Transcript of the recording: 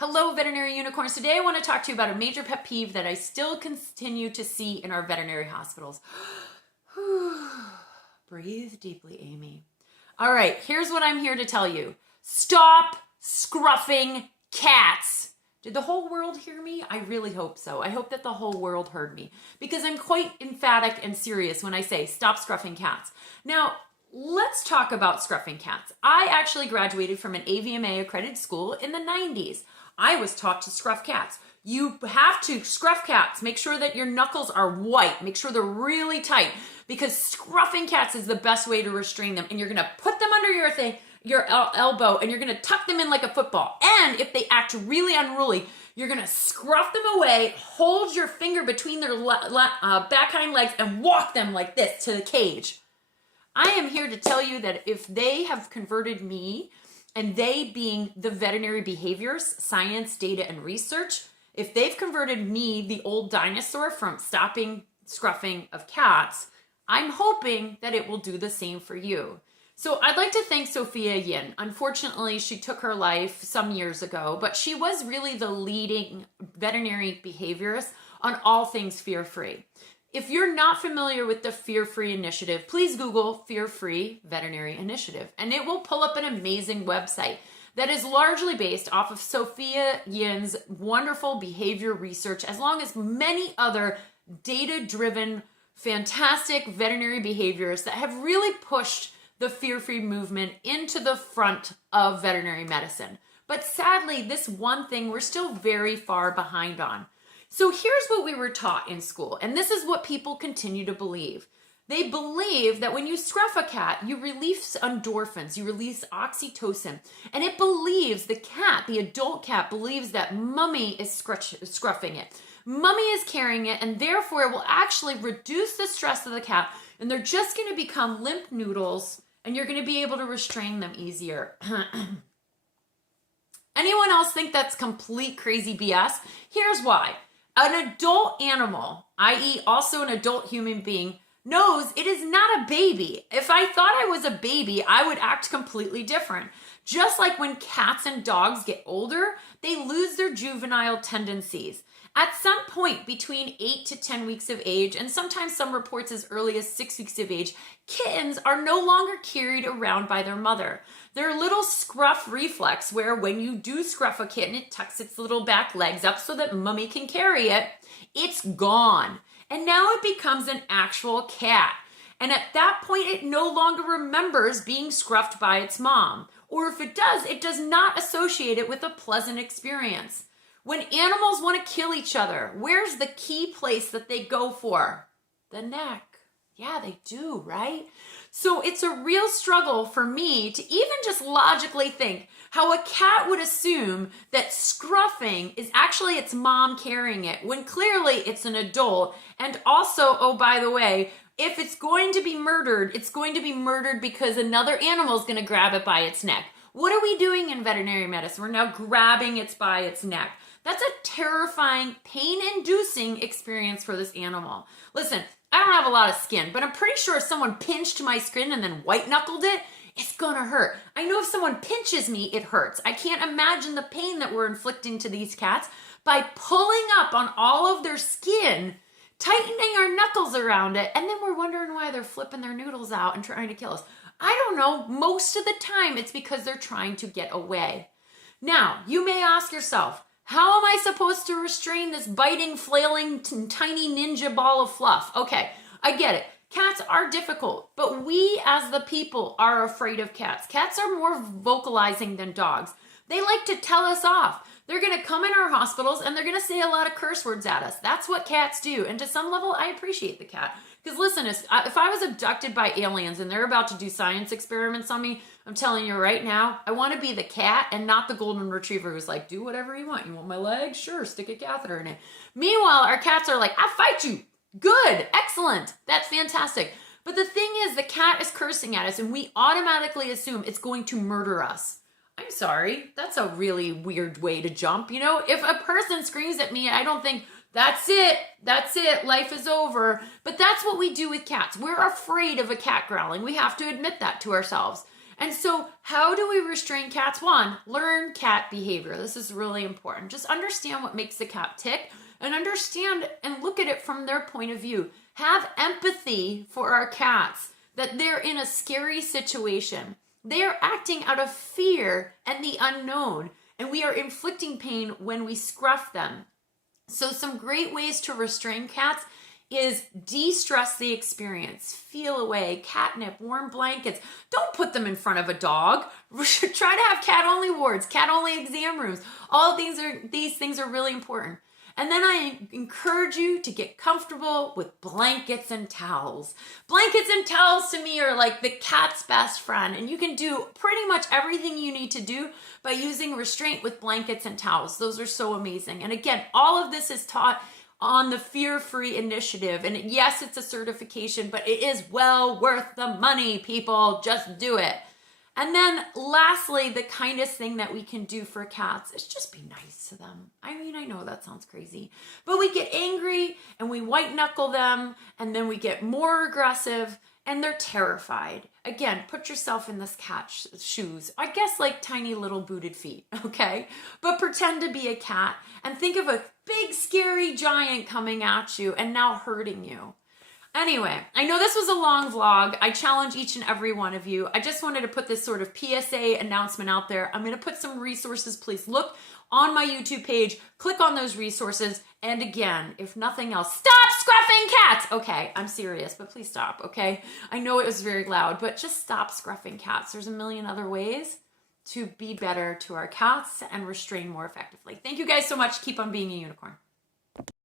Hello, veterinary unicorns. Today I want to talk to you about a major pet peeve that I still continue to see in our veterinary hospitals. Breathe deeply, Amy. All right, here's what I'm here to tell you. Stop scruffing cats. Did the whole world hear me? I really hope so. I hope that the whole world heard me because I'm quite emphatic and serious when I say stop scruffing cats. Now, let's talk about scruffing cats. I actually graduated from an AVMA accredited school in the 90s. I was taught to scruff cats. You have to scruff cats. Make sure that your knuckles are white. Make sure they're really tight because scruffing cats is the best way to restrain them. And you're gonna put them under your elbow and you're gonna tuck them in like a football. And if they act really unruly, you're gonna scruff them away, hold your finger between their back hind legs and walk them like this to the cage. I am here to tell you that if they have converted me, and they being the veterinary behaviors, science, data, and research, if they've converted me, the old dinosaur, from stopping scruffing of cats, I'm hoping that it will do the same for you. So I'd like to thank Sophia Yin. Unfortunately, she took her life some years ago, but she was really the leading veterinary behaviorist on all things fear-free. If you're not familiar with the Fear-Free Initiative, please Google Fear-Free Veterinary Initiative, and it will pull up an amazing website that is largely based off of Sophia Yin's wonderful behavior research, as long as many other data-driven, fantastic veterinary behaviors that have really pushed the fear-free movement into the front of veterinary medicine. But sadly, this one thing we're still very far behind on. So here's what we were taught in school, and this is what people continue to believe. They believe that when you scruff a cat, you release endorphins, you release oxytocin, and it believes the cat, the adult cat, believes that mommy is scruffing it. Mommy is carrying it, and therefore it will actually reduce the stress of the cat, and they're just going to become limp noodles, and you're going to be able to restrain them easier. Anyone else think that's complete crazy BS? Here's why. An adult animal, i.e. also an adult human being, knows it is not a baby. If I thought I was a baby, I would act completely different. Just like when cats and dogs get older, they lose their juvenile tendencies. At some point between 8 to 10 weeks of age, and sometimes some reports as early as 6 weeks of age, kittens are no longer carried around by their mother. Their little scruff reflex, where when you do scruff a kitten, it tucks its little back legs up so that mommy can carry it, it's gone. And now it becomes an actual cat. And at that point, it no longer remembers being scruffed by its mom. Or if it does not associate it with a pleasant experience. When animals want to kill each other, where's the key place that they go for? The neck. Yeah, they do, right? So it's a real struggle for me to even just logically think how a cat would assume that scruffing is actually its mom carrying it, when clearly it's an adult. And also, oh, by the way, if it's going to be murdered, it's going to be murdered because another animal is going to grab it by its neck. What are we doing in veterinary medicine? We're now grabbing it by its neck. That's a terrifying, pain-inducing experience for this animal. Listen, I don't have a lot of skin, but I'm pretty sure if someone pinched my skin and then white-knuckled it, it's gonna hurt. I know if someone pinches me, it hurts. I can't imagine the pain that we're inflicting to these cats by pulling up on all of their skin, tightening our knuckles around it, and then we're wondering why they're flipping their noodles out and trying to kill us. I don't know. Most of the time, it's because they're trying to get away. Now, you may ask yourself, how am I supposed to restrain this biting, flailing, tiny ninja ball of fluff? Okay, I get it. Cats are difficult, but we as the people are afraid of cats. Cats are more vocalizing than dogs. They like to tell us off. They're going to come in our hospitals and they're going to say a lot of curse words at us. That's what cats do. And to some level, I appreciate the cat. Because listen, if I was abducted by aliens and they're about to do science experiments on me, I'm telling you right now, I want to be the cat and not the golden retriever who's like, do whatever you want. You want my leg? Sure, stick a catheter in it. Meanwhile, our cats are like, I'll fight you. Good, excellent. That's fantastic. But the thing is, the cat is cursing at us and we automatically assume it's going to murder us. I'm sorry, that's a really weird way to jump. You know, if a person screams at me, I don't think, that's it, life is over. But that's what we do with cats. We're afraid of a cat growling. We have to admit that to ourselves. And so how do we restrain cats? One, learn cat behavior. This is really important. Just understand what makes the cat tick and understand and look at it from their point of view. Have empathy for our cats, that they're in a scary situation. They are acting out of fear and the unknown, and we are inflicting pain when we scruff them. So some great ways to restrain cats is de-stress the experience. Feel away, catnip, warm blankets. Don't put them in front of a dog. Try to have cat-only wards, cat-only exam rooms. All these things are really important. And then I encourage you to get comfortable with blankets and towels. Blankets and towels to me are like the cat's best friend, and you can do pretty much everything you need to do by using restraint with blankets and towels. Those are so amazing. And again, all of this is taught on the Fear-Free Initiative. And yes, it's a certification, but it is well worth the money, people. Just do it. And then lastly, the kindest thing that we can do for cats is just be nice to them. I mean, I know that sounds crazy, but we get angry and we white knuckle them, and then we get more aggressive and they're terrified. Again, put yourself in this cat's shoes. I guess like tiny little booted feet, okay? But pretend to be a cat and think of a big scary giant coming at you and now hurting you. Anyway, I know this was a long vlog. I challenge each and every one of you. I just wanted to put this sort of PSA announcement out there. I'm going to put some resources. Please look on my YouTube page, click on those resources. And again, if nothing else, stop scruffing cats. Okay, I'm serious, but please stop, okay? I know it was very loud, but just stop scruffing cats. There's a million other ways to be better to our cats and restrain more effectively. Thank you guys so much. Keep on being a unicorn.